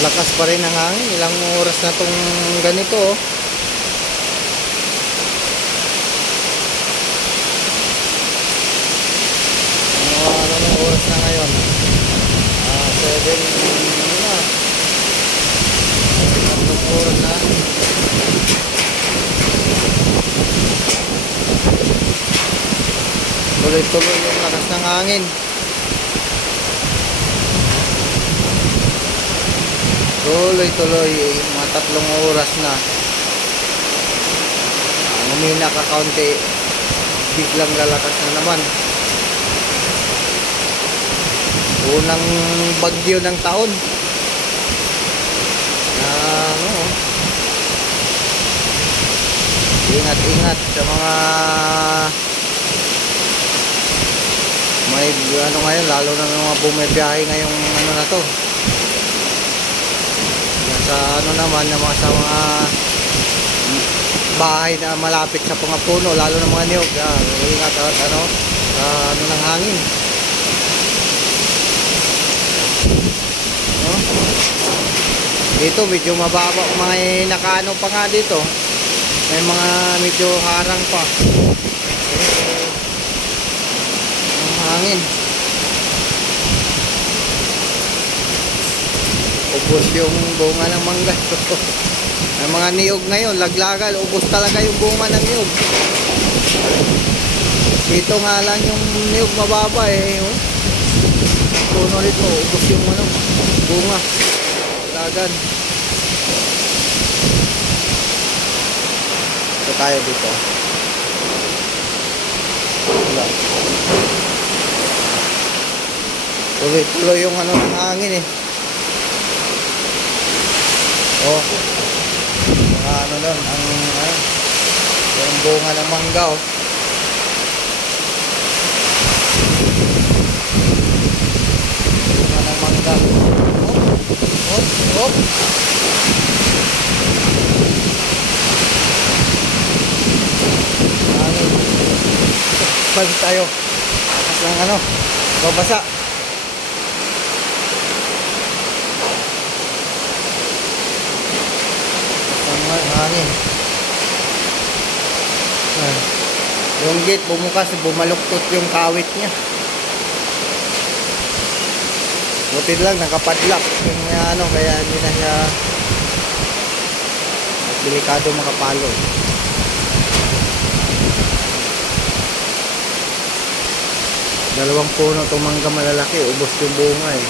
Lakas pa rin ang hangin. Ilang oras na tong ganito, oh. Anong oras na ngayon? 7 na. Tatlong oras na. Tuloy-tuloy yung lakas ng hangin. Tuloy-tuloy, mga 3 oras na. Humina ka kaunti, biglang lalakas na naman. Unang bagyo ng taon. Ingat-ingat sa mga may ngayon, lalo na mga bumibiyahe ngayong na to. Sa naman sa mga bahay na malapit sa mga puno, lalo na mga niyog, ingat at ng hangin. Dito medyo mababa, mga nakaano pa nga dito, may mga medyo harang pa ang hangin. Ubos yung bunga ng mangga. Ang mga niyog ngayon, laglagan, ubos talaga yung bunga ng niyog. Dito nga lang yung niyog mababa eh. Puno nito, ubos yung bunga. Laglagan. Ito tayo dito. Wala. Tuloy-tuloy yung ng hangin eh. Oh, mga doon, yung bunga ng mangga, oh. Bunga ng mangga. Oh. Balik tayo. Tapos lang babasa. Hangin. Yung gate bumukas, bumaluktot yung kawit niya. Buti lang nakapadlock yung kaya hindi na siya delikado makapalo. Dalawang puno itong mangga malalaki, ubos yung bunga eh.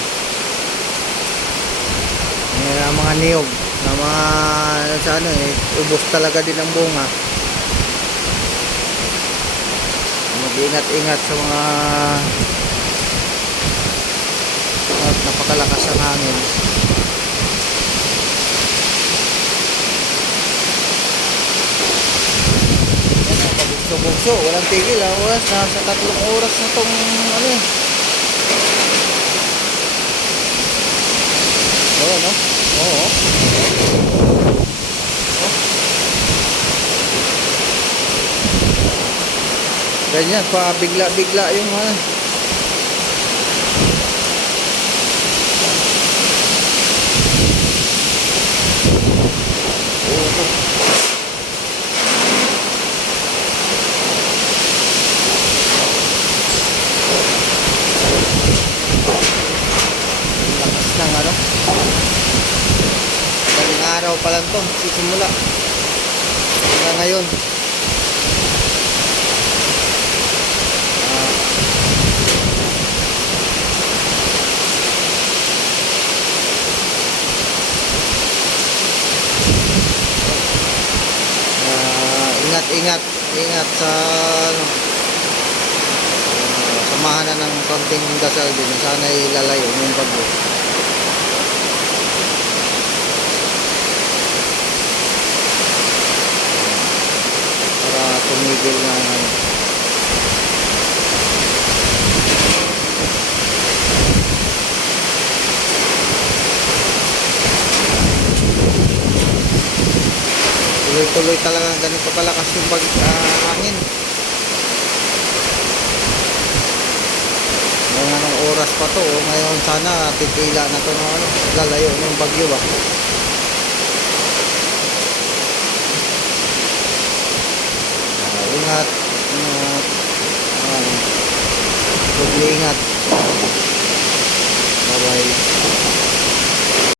Mga niyog na mga ubos talaga din ang bunga. Mag-ingat-ingat sa mga napakalakas ang hangin. Pabugso-bugso, walang tigil oras, nasa 3 oras na tong Oo. Ganyan pa bigla-bigla yung lakas ng daling araw pa lang to sisimula hanggang ngayon. Ingat sa samahan na ng konting dasal din, sana ilalayo yung bagyo para tumigil na tuloy-tuloy talaga ganito kalakas yung hangin. Mga oras pa to. Ngayon sana titila na to ng ano, lalayo ng bagyo ba. Ingat, ingat. Ingat. Bye bye.